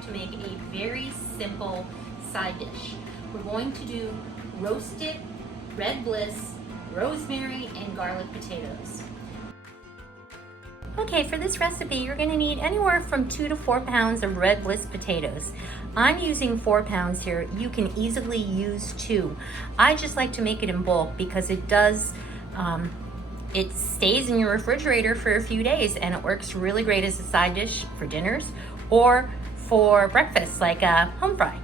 going to make a very simple side dish. We're going to do roasted red Bliss, rosemary, and garlic potatoes. Okay, for this recipe, you're going to need anywhere from 2 to 4 pounds of red Bliss potatoes. I'm using 4 pounds here. You can easily use 2. I just like to make it in bulk because it does, it stays in your refrigerator for a few days, and it works really great as a side dish for dinners or for breakfast, like a home fry.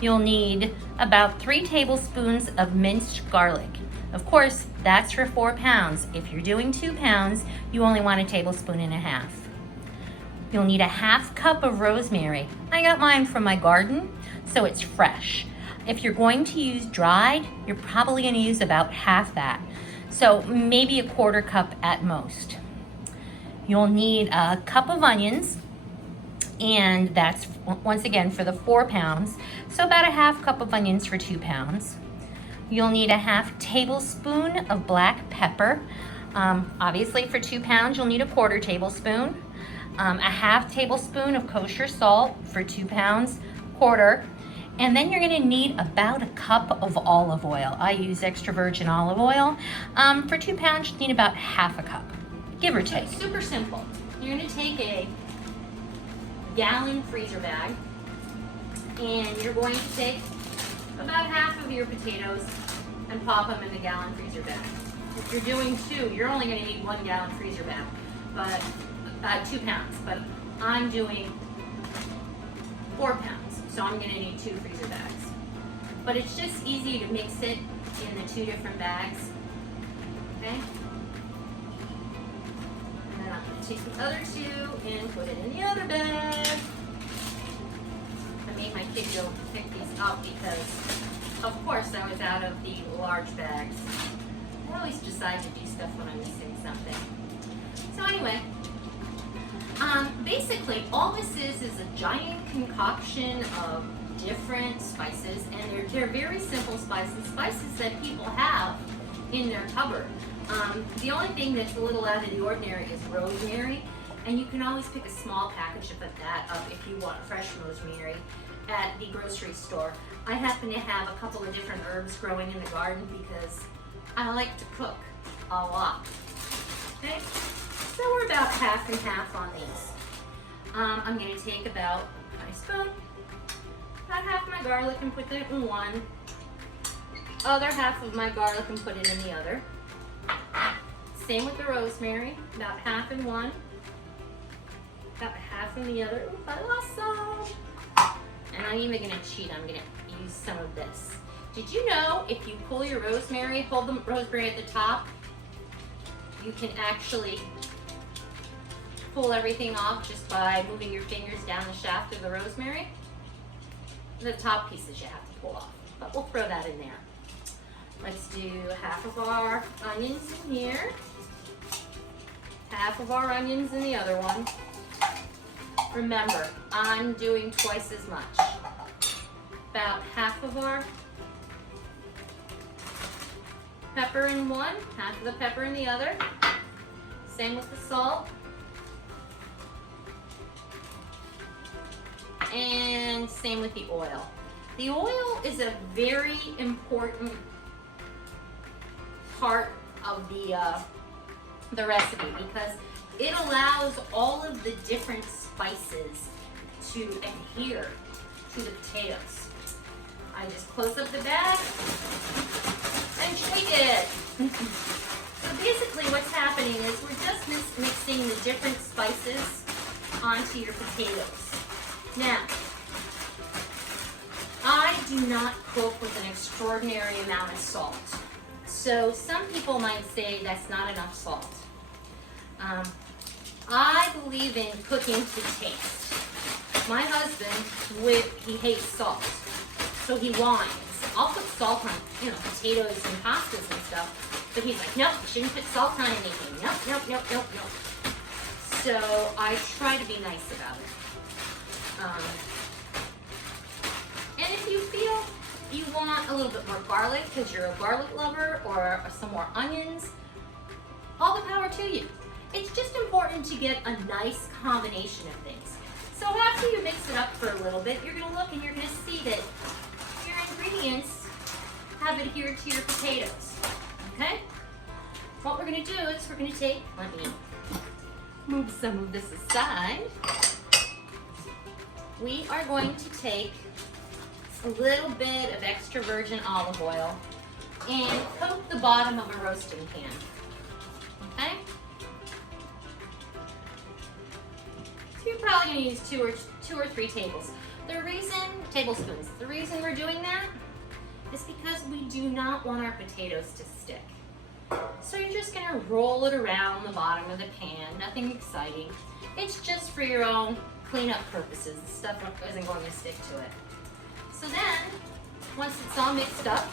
You'll need about 3 tablespoons of minced garlic. Of course, that's for 4 pounds. If you're doing 2 pounds, you only want 1.5 tablespoons. You'll need a 1/2 cup of rosemary. I got mine from my garden, so it's fresh. If you're going to use dried, you're probably going to use about half that. So maybe a 1/4 cup at most. You'll need a cup of onions, and that's once again for the 4 pounds. So about a 1/2 cup of onions for 2 pounds. You'll need a 1/2 tablespoon of black pepper. Obviously for 2 pounds, you'll need a 1/4 tablespoon. A 1/2 tablespoon of kosher salt for 2 pounds, 1/4. And then you're gonna need about a cup of olive oil. I use extra virgin olive oil. For 2 pounds, you need about 1/2 cup, give or take. So super simple. You're gonna take a gallon freezer bag, and you're going to take about half of your potatoes and pop them in the gallon freezer bag. If you're doing 2, you're only going to need 1 gallon freezer bag, but about 2 pounds. But I'm doing 4 pounds, so I'm going to need 2 freezer bags. But it's just easy to mix it in the 2 different bags. Okay. And then I'm going to take the other 2 and put it in the other bag. I made my kid go pick these up because, of course, I was out of the large bags. I always decide to do stuff when I'm missing something. So anyway, basically all this is a giant concoction of different spices, and they're very simple spices that people have in their cupboard. The only thing that's a little out of the ordinary is rosemary, and you can always pick a small package of that up if you want fresh rosemary at the grocery store. I happen to have a couple of different herbs growing in the garden because I like to cook a lot. Okay, so we're about half and half on these. I'm going to take about my spoon, about half my garlic and put it in one, other half of my garlic and put it in the other. Same with the rosemary, about half in one, about half in the other. Oops, I lost some. And I'm even gonna cheat, I'm gonna use some of this. Did you know if you pull your rosemary, hold the rosemary at the top, you can actually pull everything off just by moving your fingers down the shaft of the rosemary? The top pieces you have to pull off, but we'll throw that in there. Let's do half of our onions in here, half of our onions in the other one. Remember, I'm doing twice as much. About half of our pepper in one, half of the pepper in the other. Same with the salt. And same with the oil. The oil is a very important part of the recipe because it allows all of the different spices to adhere to the potatoes. I just close up the bag and shake it. So basically what's happening is we're just mixing the different spices onto your potatoes. Now, I do not cook with an extraordinary amount of salt. So some people might say that's not enough salt. I believe in cooking to taste. My husband, he hates salt, so he whines. I'll put salt on, potatoes and pastas and stuff, but he's like, nope, you shouldn't put salt on anything. Nope, nope, nope, nope, nope. So I try to be nice about it. And if you feel you want a little bit more garlic because you're a garlic lover, or some more onions, all the power to you. It's just important to get a nice combination of things. So after you mix it up for a little bit, you're gonna look and you're gonna see that your ingredients have adhered to your potatoes, okay? What we're gonna do is we're gonna take, let me move some of this aside. We are going to take a little bit of extra virgin olive oil and coat the bottom of a roasting pan, okay? So you're probably gonna use two or three tablespoons. The reason we're doing that is because we do not want our potatoes to stick. So you're just gonna roll it around the bottom of the pan, nothing exciting. It's just for your own cleanup purposes. The stuff isn't going to stick to it. So then, once it's all mixed up,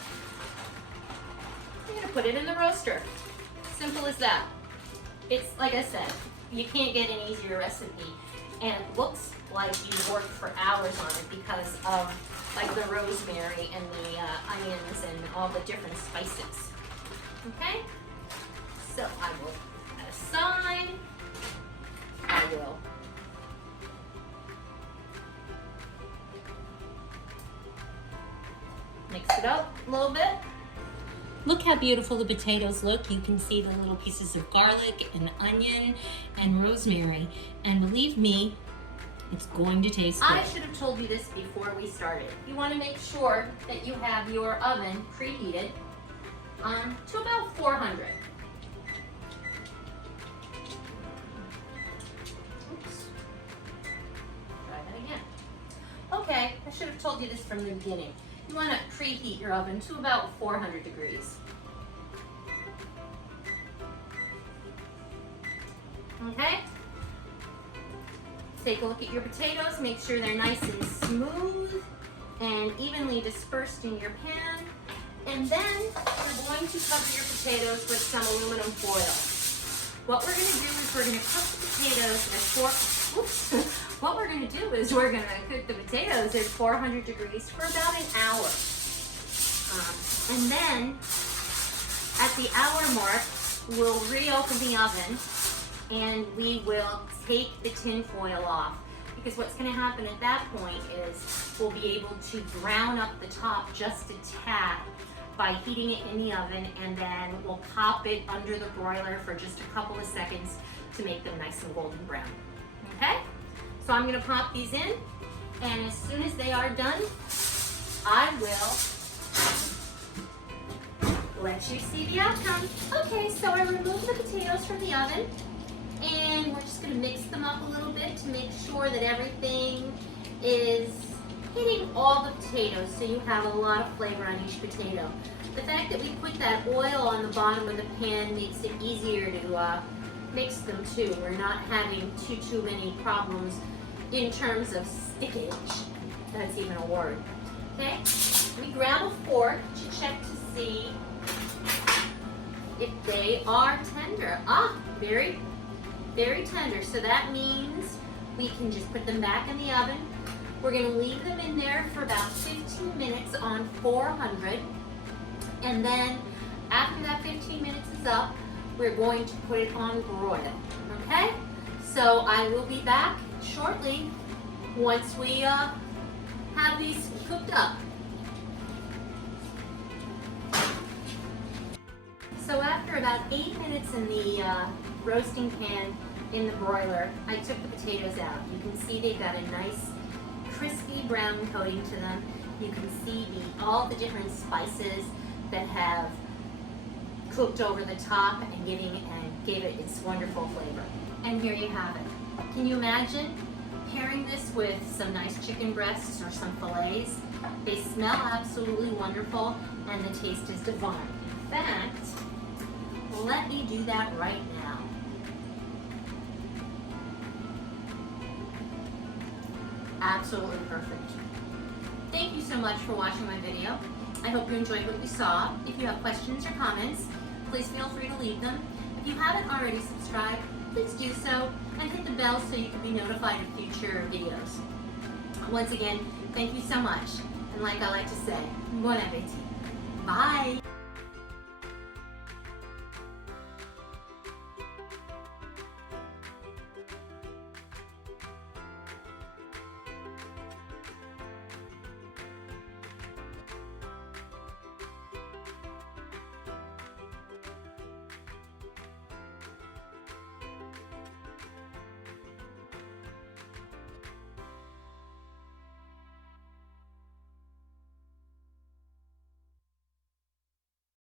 you're gonna put it in the roaster. Simple as that. It's, like I said, you can't get an easier recipe. And it looks like you worked for hours on it because of like the rosemary and the onions and all the different spices. Okay? So I will put that aside. I will mix it up a little bit. Look how beautiful the potatoes look. You can see the little pieces of garlic and onion and rosemary. And believe me, it's going to taste good. I should have told you this before we started. You want to make sure that you have your oven preheated to about 400. Oops. Try that again. Okay, I should have told you this from the beginning. You want to preheat your oven to about 400 degrees. Okay? Take a look at your potatoes, make sure they're nice and smooth and evenly dispersed in your pan. And then you're going to cover your potatoes with some aluminum foil. What we're going to do is we're going to cook the potatoes at What we're going to do is we're going to cook the potatoes at 400 degrees for about an hour. And then at the hour mark, we'll reopen the oven and we will take the tin foil off. Because what's going to happen at that point is we'll be able to brown up the top just a tad by heating it in the oven, and then we'll pop it under the broiler for just a couple of seconds to make them nice and golden brown. Okay? So I'm going to pop these in, and as soon as they are done, I will let you see the outcome. Okay, so I removed the potatoes from the oven, and we're just going to mix them up a little bit to make sure that everything is hitting all the potatoes so you have a lot of flavor on each potato. The fact that we put that oil on the bottom of the pan makes it easier to mix them too. We're not having too many problems in terms of stickage. That's even a word. Okay? We grab a fork to check to see if they are tender. Very, very tender. So that means we can just put them back in the oven. We're going to leave them in there for about 15 minutes on 400. And then after that 15 minutes is up, we're going to put it on broil. Okay? So I will be back shortly once we have these cooked up. So after about 8 minutes in the roasting pan in the broiler, I took the potatoes out. You can see they've got a nice crispy brown coating to them. You can see all the different spices that have cooked over the top and gave it its wonderful flavor. And here you have it. Can you imagine pairing this with some nice chicken breasts or some fillets? They smell absolutely wonderful and the taste is divine. In fact, let me do that right now. Absolutely perfect. Thank you so much for watching my video. I hope you enjoyed what you saw. If you have questions or comments, please feel free to leave them. If you haven't already subscribed, please do so and hit the bell so you can be notified of future videos. Once again, thank you so much. And like I like to say, bon appétit. Bye.